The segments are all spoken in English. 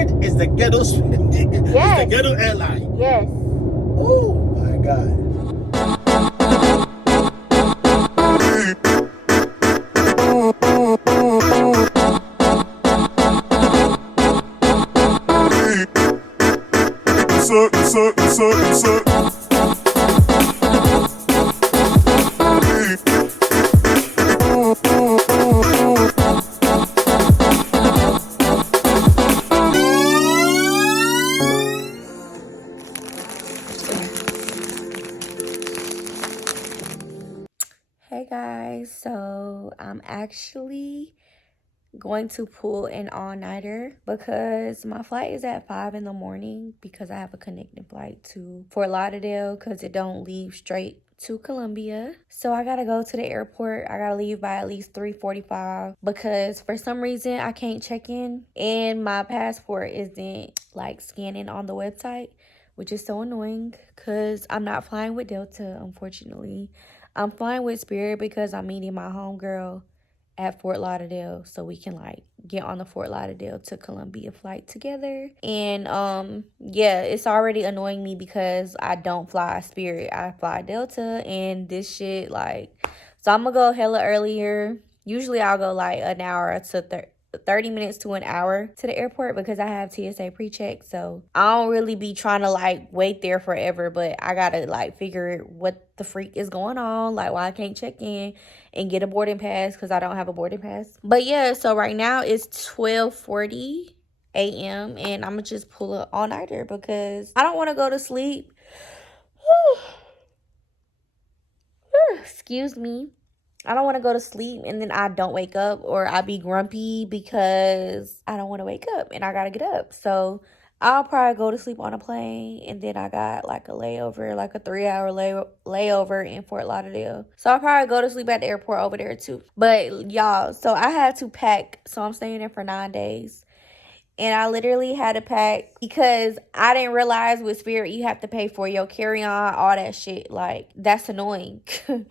Spirit is the ghetto. It's the ghetto airline. Yes. Oh my God. Hey guys, so I'm actually going to pull an all-nighter because my flight is at 5 in the morning because I have a connecting flight to Fort Lauderdale because it don't leave straight to Columbia. So I gotta go to the airport. I gotta leave by at least 3:45 because for some reason I can't check in and my passport isn't like scanning on the website, which is so annoying because I'm not flying with Delta, unfortunately. I'm flying with Spirit because I'm meeting my homegirl at Fort Lauderdale so we can like get on the Fort Lauderdale to Columbia flight together. And yeah, it's already annoying me because I don't fly Spirit, I fly Delta, and this shit like, so I'm gonna go hella earlier. Usually I'll go like an hour to 30 minutes to an hour to the airport because I have TSA pre-check, so I don't really be trying to like wait there forever, but I gotta like figure what the freak is going on, like why I can't check in and get a boarding pass because I don't have a boarding pass. But yeah, so right now it's 12:40 a.m. and I'm gonna just pull an all-nighter because I don't want to go to sleep. Excuse me. I don't want to go to sleep and then I don't wake up, or I be grumpy because I don't want to wake up and I gotta get up. So I'll probably go to sleep on a plane, and then I got like a layover, like a 3-hour layover in Fort Lauderdale. So I'll probably go to sleep at the airport over there too. But y'all, so I had to pack. So I'm staying there for 9 days. And I literally had to pack because I didn't realize with Spirit you have to pay for your carry-on, all that shit. Like, that's annoying.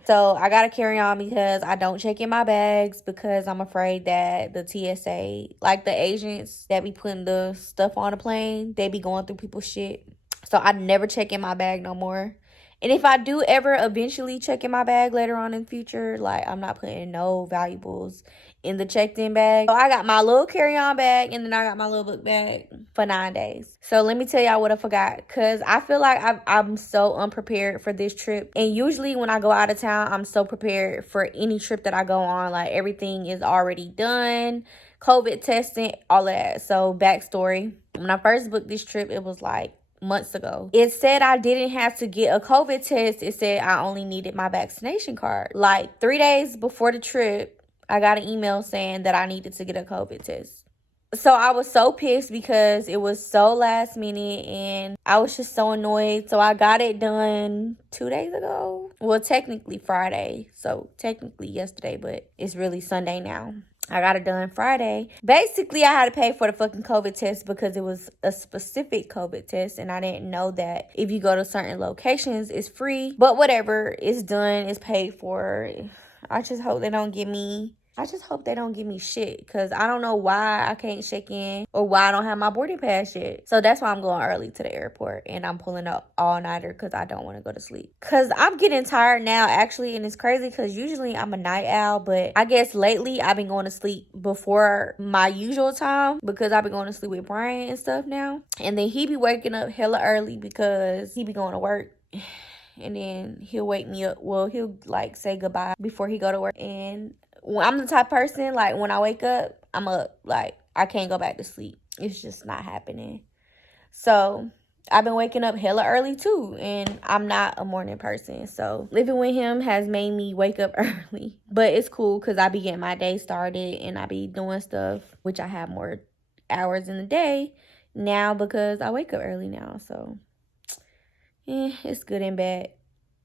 So I got to carry on because I don't check in my bags because I'm afraid that the TSA, like the agents that be putting the stuff on the plane, they be going through people's shit. So I never check in my bag no more. And if I do ever eventually check in my bag later on in the future, like, I'm not putting no valuables in the checked-in bag. So I got my little carry-on bag, and then I got my little book bag for 9 days. So let me tell y'all what I forgot, because I feel like I'm so unprepared for this trip. And usually when I go out of town, I'm so prepared for any trip that I go on. Like, everything is already done, COVID testing, all of that. So backstory, when I first booked this trip, it was like months ago. It said I didn't have to get a COVID test. It said I only needed my vaccination card. Like 3 days before the trip, I got an email saying that I needed to get a COVID test. So I was so pissed because it was so last minute and I was just so annoyed. So I got it done 2 days ago. Well, technically Friday. So technically yesterday, but it's really Sunday now. I got it done Friday. Basically, I had to pay for the fucking COVID test because it was a specific COVID test. And I didn't know that if you go to certain locations, it's free. But whatever, it's done. It's paid for. I just hope they don't give me shit. Because I don't know why I can't check in or why I don't have my boarding pass yet. So that's why I'm going early to the airport. And I'm pulling up all-nighter because I don't want to go to sleep. Because I'm getting tired now, actually. And it's crazy because usually I'm a night owl. But I guess lately I've been going to sleep before my usual time because I've been going to sleep with Brian and stuff now. And then he be waking up hella early because he be going to work. And then he'll wake me up. Well, he'll like say goodbye before he go to work. And I'm the type of person, like, when I wake up, I'm up. Like, I can't go back to sleep. It's just not happening. So I've been waking up hella early too, and I'm not a morning person. So living with him has made me wake up early. But it's cool because I be getting my day started and I be doing stuff, which I have more hours in the day now because I wake up early now. So it's good and bad.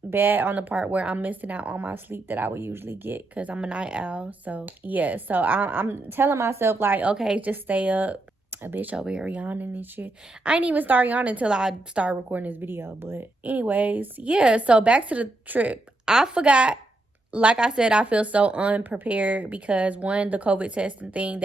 Bad on the part where I'm missing out on my sleep that I would usually get because I'm a night owl. So yeah, so I'm telling myself like, okay, just stay up. A bitch over here yawning and shit. I didn't even start yawning until I started recording this video. But anyways, yeah, so back to the trip. I forgot, like I said, I feel so unprepared because one, the COVID testing thing,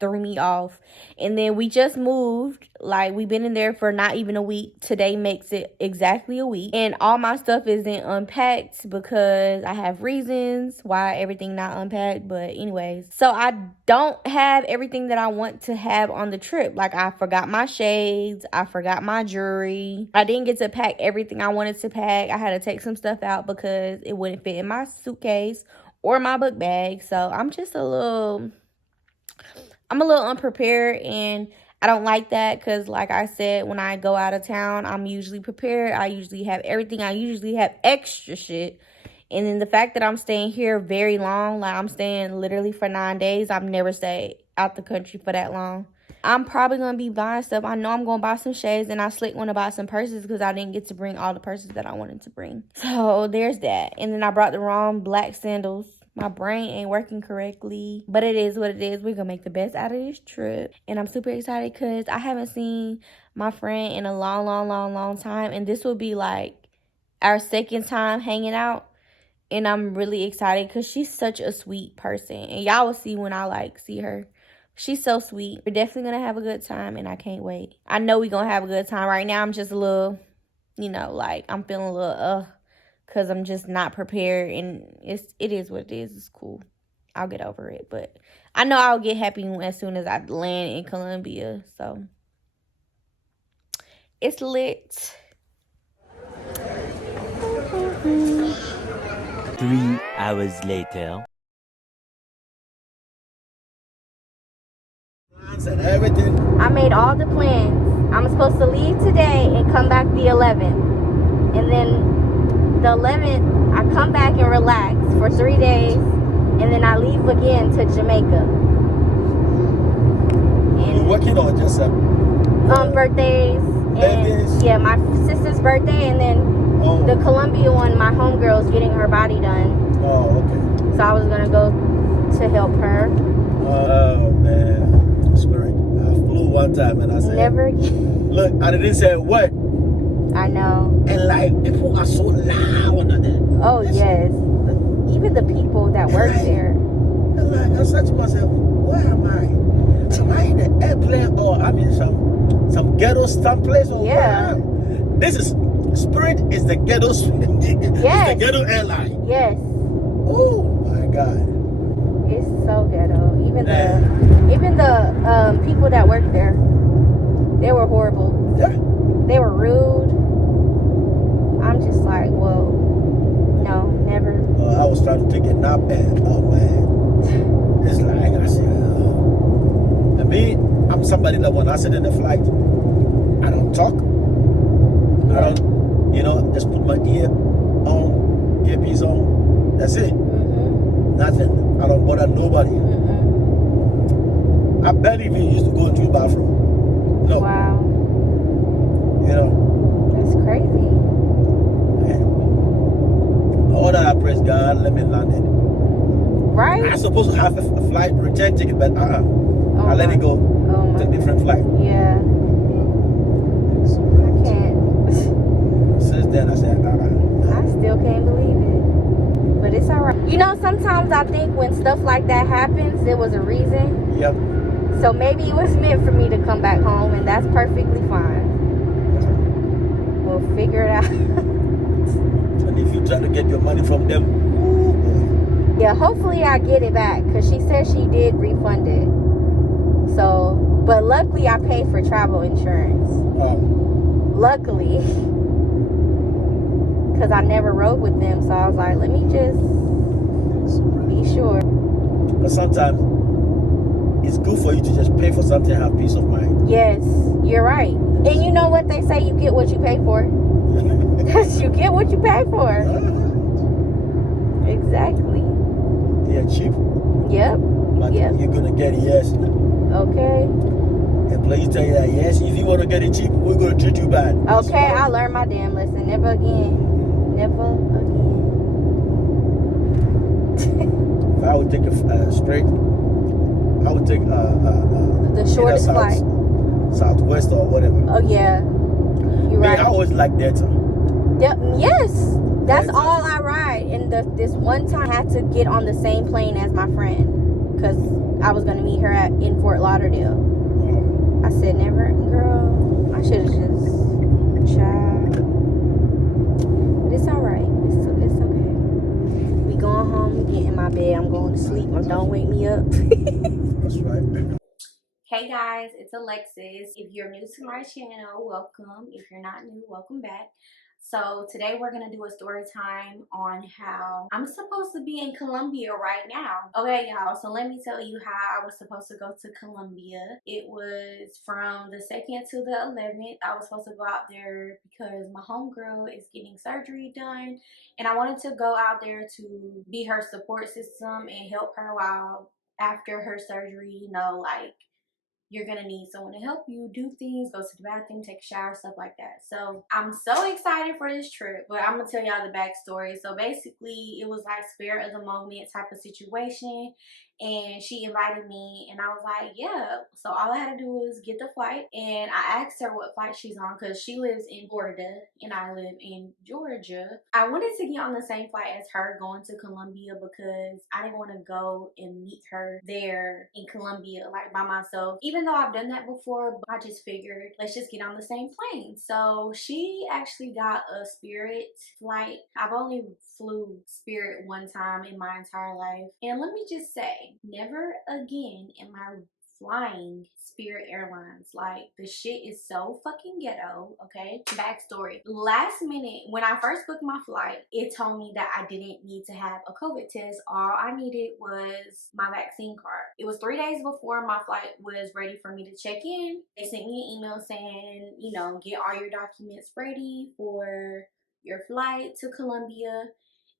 threw me off. And then we just moved. Like, we've been in there for not even a week. Today makes it exactly a week. And all my stuff isn't unpacked because I have reasons why everything not unpacked. But anyways, so I don't have everything that I want to have on the trip. Like, I forgot my shades. I forgot my jewelry. I didn't get to pack everything I wanted to pack. I had to take some stuff out because it wouldn't fit in my suitcase or my book bag. So I'm just a little unprepared, and I don't like that because, like I said, when I go out of town, I'm usually prepared. I usually have everything. I usually have extra shit. And then the fact that I'm staying here very long, like I'm staying literally for 9 days. I've never stayed out the country for that long. I'm probably going to be buying stuff. I know I'm going to buy some shades, and I slick want to buy some purses because I didn't get to bring all the purses that I wanted to bring. So there's that. And then I brought the wrong black sandals. My brain ain't working correctly, but it is what it is. We're going to make the best out of this trip. And I'm super excited because I haven't seen my friend in a long time. And this will be like our second time hanging out. And I'm really excited because she's such a sweet person. And y'all will see when I like see her. She's so sweet. We're definitely going to have a good time, and I can't wait. I know we're going to have a good time. Right now, I'm just a little, you know, like I'm feeling a little, because I'm just not prepared, and it is what it is. It's cool. I'll get over it, but I know I'll get happy as soon as I land in Colombia, so it's lit. 3 hours later. And everything. I made all the plans. I'm supposed to leave today and come back the 11th, and then the 11th, I come back and relax for 3 days, and then I leave again to Jamaica. And You working on just birthdays. And, yeah, my sister's birthday, and then the Colombia one, my homegirl's getting her body done. Oh, okay. So I was gonna go to help her. Oh man, Spirit. I flew one time and I said, Never again. look, I didn't say what. I know. And like people are so loud on that. Oh yes. Even the people that work there. And like I said to myself, where am I? Am I in the airplane or I'm in some ghetto place or Yeah. where? This is Spirit is the ghetto. Yes. It's the ghetto airline. Yes. Oh my God. It's so ghetto. Even the people that work there, they were horrible. Yeah. They were rude. I'm just like, whoa, no, never. I was trying to take a nap and oh man, it's like I said, I mean, I'm somebody that when I sit in the flight, I don't talk. I don't, you know, just put my earpiece on. That's it. Nothing. I don't bother nobody. I barely even used to go into the bathroom. No. Wow. You know. That's crazy. And all that I praise God, let me land it. Right? I'm supposed to have a flight return ticket, but I let it go. Oh to a different flight. Yeah. I can't. Since then, I said, I still can't believe it. But it's alright. You know, sometimes I think when stuff like that happens, there was a reason. Yep. So maybe it was meant for me to come back home, and that's perfectly fine. We'll figure it out. And if you try to get your money from them, ooh, boy. Yeah, hopefully I get it back, because she said she did refund it. So, but luckily I paid for travel insurance. Luckily. Because I never rode with them, so I was like, let me just be sure. But sometimes it's good for you to just pay for something and have peace of mind. Yes, you're right. And you know what they say, you get what you pay for. You get what you pay for. Exactly. They're cheap. Yep. But Yep. you're going to get it, yes. Okay. Employees tell you that, yes, if you want to get it cheap, we're going to treat you bad. Okay, I learned my damn lesson. Never again. Never again. If I would take a straight, I would take The shortest flight. Southwest or whatever. Oh, yeah. You're right. I always like Delta. Yep. Yes. That's Delta. all I ride. And this one time I had to get on the same plane as my friend. because I was going to meet her in Fort Lauderdale. Oh. I said, never, girl. I should have just tried. But it's all right. It's okay. We going home, get in my bed. I'm going to sleep. Don't wake me up. That's right. Hey guys, it's Alexis. If you're new to my channel, welcome. If you're not new, welcome back. So today we're going to do a story time on how I'm supposed to be in Colombia right now. Okay, y'all, so let me tell you how I was supposed to go to Colombia. It was from the 2nd to the 11th. I was supposed to go out there because my homegirl is getting surgery done. And I wanted to go out there to be her support system and help her while after her surgery, you know, like, you're gonna need someone to help you do things, go to the bathroom, take a shower, stuff like that. So I'm so excited for this trip, but I'm gonna tell y'all the backstory. So basically it was like spirit of the moment type of situation, and she invited me and I was like, yeah. So all I had to do was get the flight, and I asked her what flight she's on because she lives in Florida and I live in Georgia. I wanted to get on the same flight as her going to Colombia because I didn't want to go and meet her there in Colombia like by myself. Even though I've done that before, but I just figured let's just get on the same plane. So she actually got a Spirit flight. I've only flew Spirit one time in my entire life, and let me just say, never again am I flying Spirit Airlines. Like, the shit is so fucking ghetto. Okay, backstory. Last minute, when I first booked my flight, it told me that I didn't need to have a COVID test. All I needed was my vaccine card. It was 3 days before my flight was ready for me to check in. They sent me an email saying, you know, get all your documents ready for your flight to Colombia,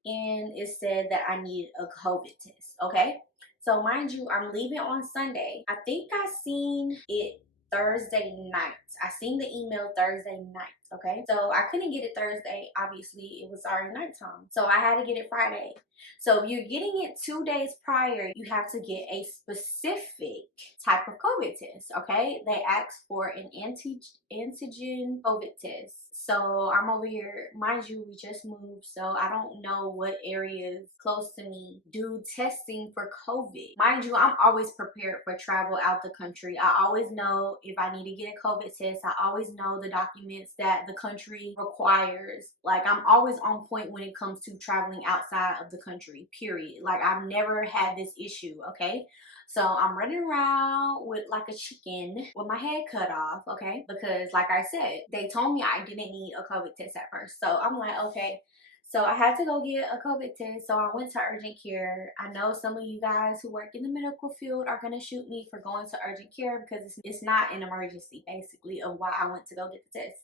and it said that I needed a COVID test. Okay, so mind you, I'm leaving on Sunday. I think I seen it Thursday night. I seen the email Thursday night. Okay, so I couldn't get it Thursday. Obviously, it was already nighttime, so I had to get it Friday. So if you're getting it 2 days prior, you have to get a specific type of COVID test. Okay, they ask for an antigen COVID test. So I'm over here, mind you, we just moved, so I don't know what areas close to me do testing for COVID. Mind you, I'm always prepared for travel out the country. I always know if I need to get a COVID test. I always know the documents that the country requires. Like, I'm always on point when it comes to traveling outside of the country, period. Like, I've never had this issue, okay? So I'm running around with like a chicken with my head cut off, okay? Because like I said, they told me I didn't need a COVID test at first. So I'm like, okay. So I had to go get a COVID test. So I went to urgent care. I know some of you guys who work in the medical field are going to shoot me for going to urgent care because it's not an emergency, basically, of why I went to go get the test.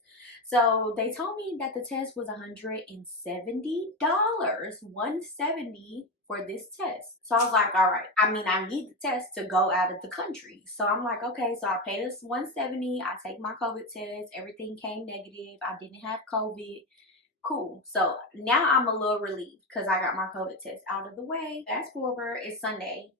So they told me that the test was $170, $170 for this test. So I was like, all right, I mean, I need the test to go out of the country. So I'm like, okay, so I pay this $170, I take my COVID test, everything came negative, I didn't have COVID. Cool. So now I'm a little relieved because I got my COVID test out of the way. Fast forward, it's Sunday.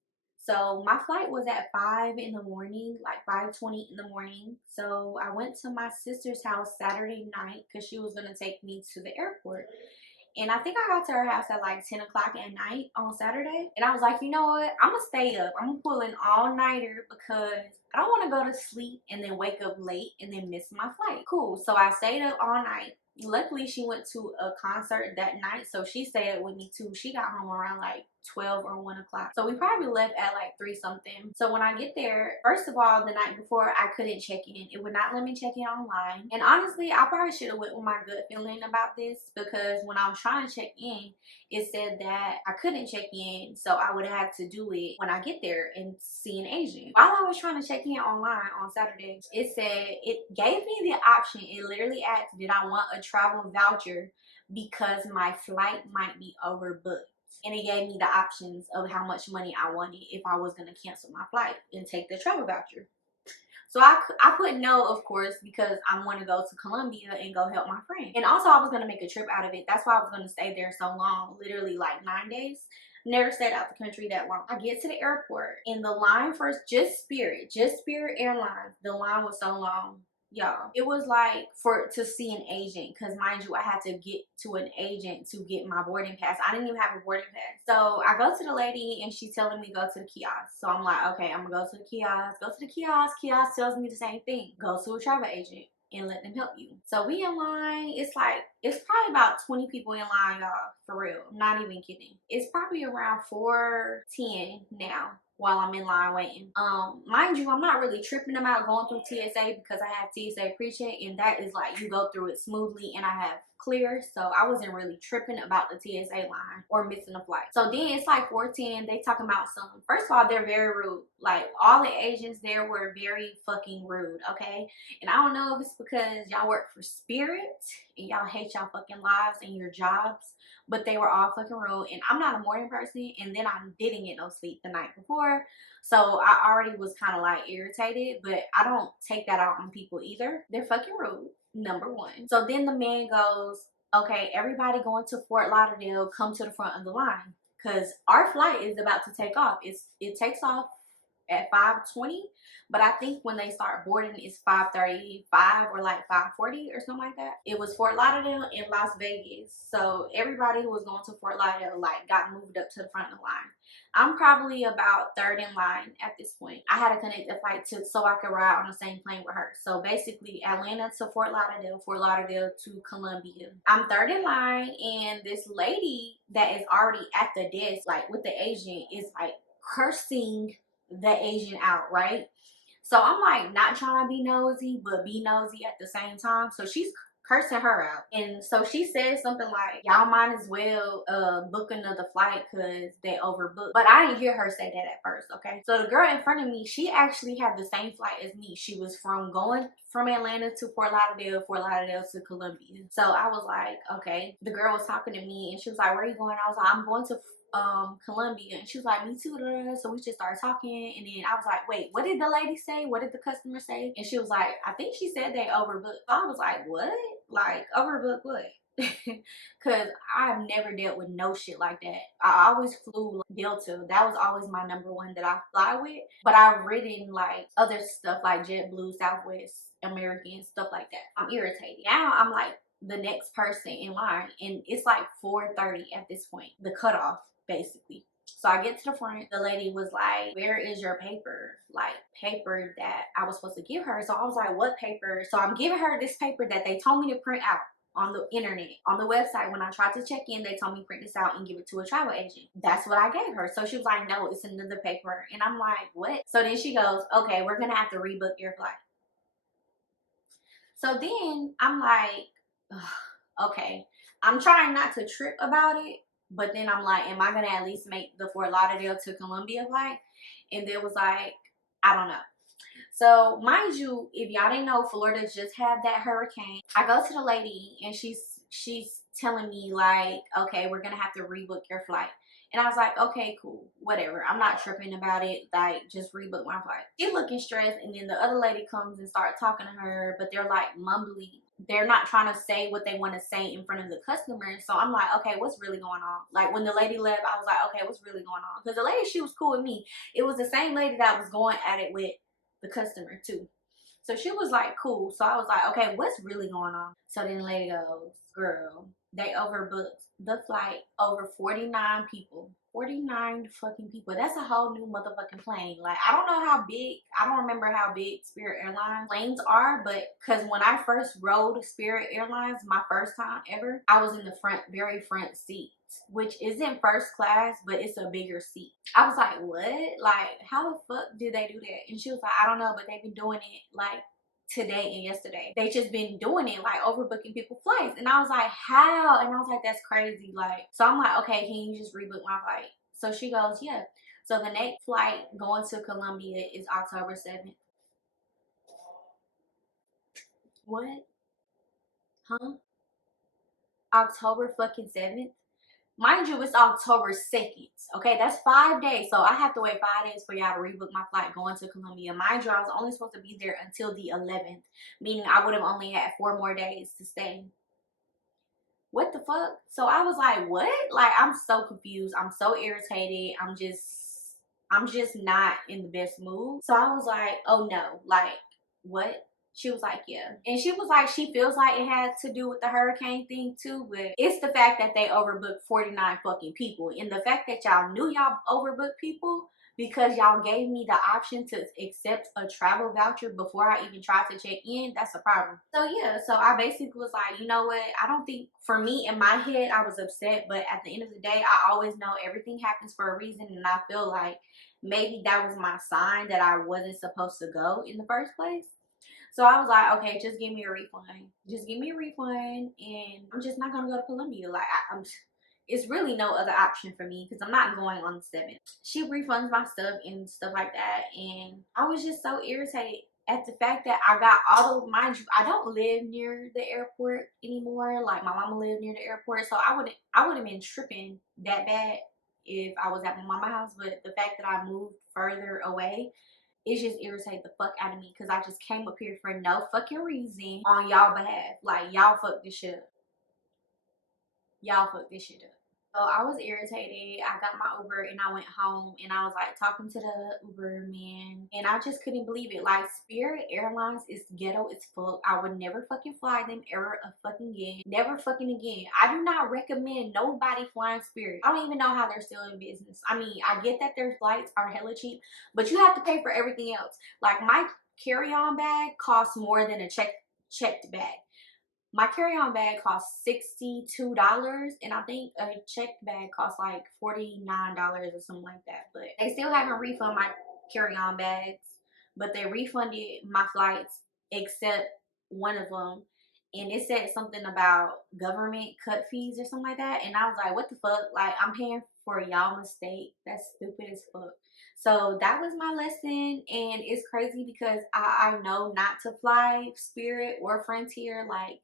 So my flight was at 5 in the morning, like 5:20 in the morning. So I went to my sister's house Saturday night because she was going to take me to the airport. And I think I got to her house at like 10 o'clock at night on Saturday. And I was like, you know what? I'm going to stay up. I'm going to pull an all-nighter because I don't want to go to sleep and then wake up late and then miss my flight. Cool. So I stayed up all night. Luckily, she went to a concert that night, so she stayed up with me too. She got home around like 12 or 1 o'clock. So we probably left at like 3 something. So when I get there, first of all, the night before, I couldn't check in. It would not let me check in online. And honestly, I probably should have went with my gut feeling about this because when I was trying to check in, it said that I couldn't check in, so I would have had to do it when I get there and see an agent. While I was trying to check in online on Saturday, it said, it gave me the option. It literally asked, did I want a travel voucher because my flight might be overbooked? And it gave me the options of how much money I wanted if I was going to cancel my flight and take the travel voucher. So I put no, of course, because I want to go to Colombia and go help my friend. And also I was going to make a trip out of it. That's why I was going to stay there so long, literally like 9 days. Never stayed out the country that long. I get to the airport and the line for just Spirit Airlines, the line was so long. y'all. It was like to see an agent, because mind you, I had to get to an agent to get my boarding pass. I didn't even have a boarding pass. So I go to the lady and she's telling me go to the kiosk. So I'm like, okay, I'm gonna go to the kiosk. Go to the kiosk. Kiosk tells me the same thing. Go to a travel agent and let them help you. So we in line. It's probably about 20 people in line, y'all, for real. I'm not even kidding. It's probably around 4:10 now while I'm in line waiting. Mind you, I'm not really tripping about going through TSA because I have TSA pre-check, and that is like you go through it smoothly, and I have clear, so I wasn't really tripping about the TSA line or missing a flight. So then it's like 4:10, they talking about something. First of all, they're very rude. Like, all the agents there were very fucking rude, okay? And I don't know if it's because y'all work for Spirit and y'all hate y'all fucking lives and your jobs, but they were all fucking rude. And I'm not a morning person, and then I didn't get no sleep the night before, so I already was kind of like irritated, but I don't take that out on people either. They're fucking rude, number one. So then the man goes, okay, everybody going to Fort Lauderdale, come to the front of the line, because our flight is about to take off. It takes off at 5:20, but I think when they start boarding it's 5:35 or like 5:40 or something like that. It was Fort Lauderdale and Las Vegas, so everybody who was going to Fort Lauderdale like got moved up to the front of the line. I'm probably about third in line at this point. I had to connect a flight so I could ride on the same plane with her. So basically Atlanta to Fort Lauderdale to Columbia. I'm third in line, and this lady that is already at the desk, like with the agent, is like cursing the agent out, right? So I'm like not trying to be nosy, but be nosy at the same time. So she's cursing her out, and so she said something like, y'all might as well book another flight because they overbooked. But I didn't hear her say that at first, okay? So the girl in front of me, she actually had the same flight as me. She was going from Atlanta to Fort Lauderdale to Columbia. So I was like, okay. The girl was talking to me and she was like, where are you going? I was like, I'm going to Columbia. And she was like, me too. So we just started talking, and then I was like, wait, what did the lady say? What did the customer say? And she was like, I think she said they overbooked. So I was like, what? Like, overbooked what? Because I've never dealt with no shit like that. I always flew like Delta. That was always my number one that I fly with. But I've ridden like other stuff like JetBlue, Southwest, American, stuff like that. I'm irritated. Now I'm like the next person in line, and it's like 4:30 at this point, the cutoff basically. So I get to the front. The lady was like, where is your paper? Like, paper that I was supposed to give her. So I was like, what paper? So I'm giving her this paper that they told me to print out on the internet. On the website, when I tried to check in, they told me print this out and give it to a travel agent. That's what I gave her. So she was like, no, it's another paper. And I'm like, what? So then she goes, okay, we're gonna have to rebook your flight. So then I'm like, okay, I'm trying not to trip about it, but then I'm like, am I gonna at least make the Fort Lauderdale to Columbia flight? And there was like, I don't know. So mind you, if y'all didn't know, Florida just had that hurricane. I go to the lady and she's telling me like, okay, we're gonna have to rebook your flight. And I was like, okay, cool, whatever. I'm not tripping about it. Like, just rebook my flight. She's looking stressed, and then the other lady comes and starts talking to her, but they're like mumbly. They're not trying to say what they want to say in front of the customer. So I'm like, okay, what's really going on? Like, when the lady left, I was like, okay, what's really going on? Because the lady, she was cool with me. It was the same lady that was going at it with the customer too. So she was like, cool. So I was like, okay, what's really going on? So then the lady goes, girl, they overbooked the flight over 49 people. 49 fucking people. That's a whole new motherfucking plane. Like, I don't know how big, I don't remember how big Spirit Airlines planes are, but because when I first rode Spirit Airlines, my first time ever, I was in the front, very front seat, which isn't first class, but it's a bigger seat. I was like, what? Like, how the fuck did they do that? And she was like, I don't know, but they've been doing it like today and yesterday. They just been doing it, like overbooking people's flights. And I was like, how? And I was like, that's crazy. Like, so I'm like, okay, can you just rebook my flight? So she goes, yeah. So the next flight going to Columbia is October 7th. What? Huh? October fucking 7th? Mind you, it's October 2nd. Okay, that's 5 days. So I have to wait 5 days for y'all to rebook my flight going to Columbia. Mind you, I was only supposed to be there until the 11th, meaning I would have only had 4 more days to stay. What the fuck? So I was like, what? Like, I'm so confused. I'm so irritated. I'm just not in the best mood. So I was like, oh no, like, what? She was like, yeah. And she was like, she feels like it had to do with the hurricane thing too, but it's the fact that they overbooked 49 fucking people. And the fact that y'all knew y'all overbooked people because y'all gave me the option to accept a travel voucher before I even tried to check in, that's a problem. So yeah, so I basically was like, you know what, I don't think, for me, in my head, I was upset, but at the end of the day, I always know everything happens for a reason, and I feel like maybe that was my sign that I wasn't supposed to go in the first place. So I was like, okay, just give me a refund. Just give me a refund, and I'm just not gonna go to Colombia. Like, it's really no other option for me because I'm not going on the 7th. She refunds my stuff and stuff like that, and I was just so irritated at the fact that I got all the, mind you, I don't live near the airport anymore. Like, my mama lived near the airport, so I wouldn't have been tripping that bad if I was at my mama's house. But the fact that I moved further away, it just irritated the fuck out of me because I just came up here for no fucking reason on y'all behalf. Like, y'all fucked this shit up. Y'all fucked this shit up. So I was irritated. I got my Uber and I went home and I was like talking to the Uber man, and I just couldn't believe it. Like, Spirit Airlines is ghetto as fuck. I would never fucking fly them ever fucking again. Never fucking again. I do not recommend nobody flying Spirit. I don't even know how they're still in business. I mean, I get that their flights are hella cheap, but you have to pay for everything else. Like, my carry-on bag costs more than a checked bag. My carry-on bag costs $62, and I think a checked bag costs like $49 or something like that. But they still haven't refunded my carry-on bags, but they refunded my flights except one of them. And it said something about government cut fees or something like that. And I was like, what the fuck? Like, I'm paying for y'all mistake. That's stupid as fuck. So that was my lesson, and it's crazy because I know not to fly Spirit or Frontier. Like,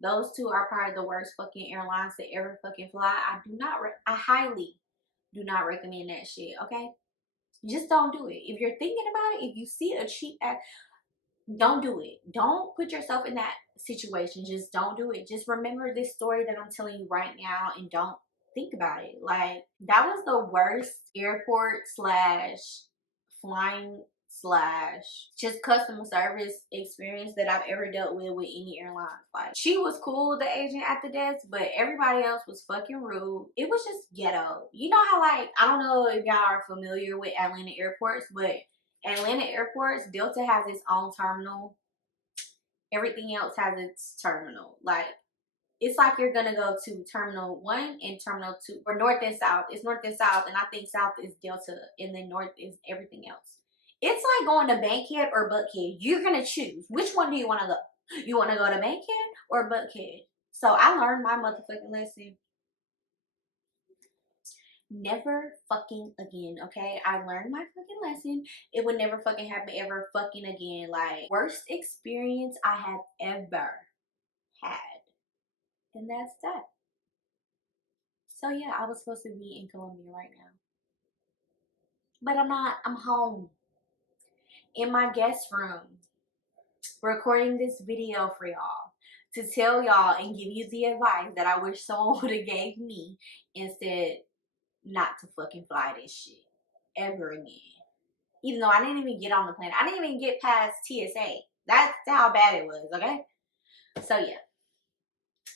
those two are probably the worst fucking airlines to ever fucking fly. I highly do not recommend that shit, okay? Just don't do it. If you're thinking about it, if you see a cheap act, don't do it. Don't put yourself in that situation. Just don't do it. Just remember this story that I'm telling you right now and don't think about it. Like, that was the worst airport / flying / just customer service experience that I've ever dealt with any airline. Like, she was cool, the agent at the desk, but everybody else was fucking rude. It was just ghetto. You know how, like, I don't know if y'all are familiar with Atlanta airports, but Atlanta airports, Delta has its own terminal. Everything else has its terminal. Like, it's like you're gonna go to Terminal 1 and Terminal 2, or North and South. It's North and South, and I think South is Delta, and then North is everything else. It's like going to Bankhead or Buckhead. You're gonna choose. Which one do you want to go? You want to go to Bankhead or Buckhead? So I learned my motherfucking lesson. Never fucking again, okay? I learned my fucking lesson. It would never fucking happen ever fucking again. Like, worst experience I have ever had. And that's that. So yeah, I was supposed to be in Colombia right now. But I'm not. I'm home. In my guest room. Recording this video for y'all. To tell y'all and give you the advice that I wish someone would have gave me instead not to fucking fly this shit ever again. Even though I didn't even get on the plane. I didn't even get past TSA. That's how bad it was, okay? So yeah.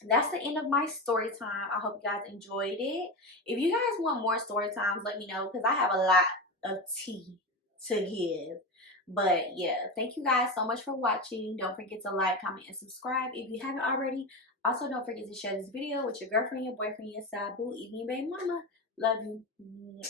That's the end of my story time. I hope you guys enjoyed it. If you guys want more story times, let me know because I have a lot of tea to give. But yeah, thank you guys so much for watching. Don't forget to like, comment, and subscribe if you haven't already. Also, don't forget to share this video with your girlfriend, your boyfriend, your side boo, even your baby mama. Love you.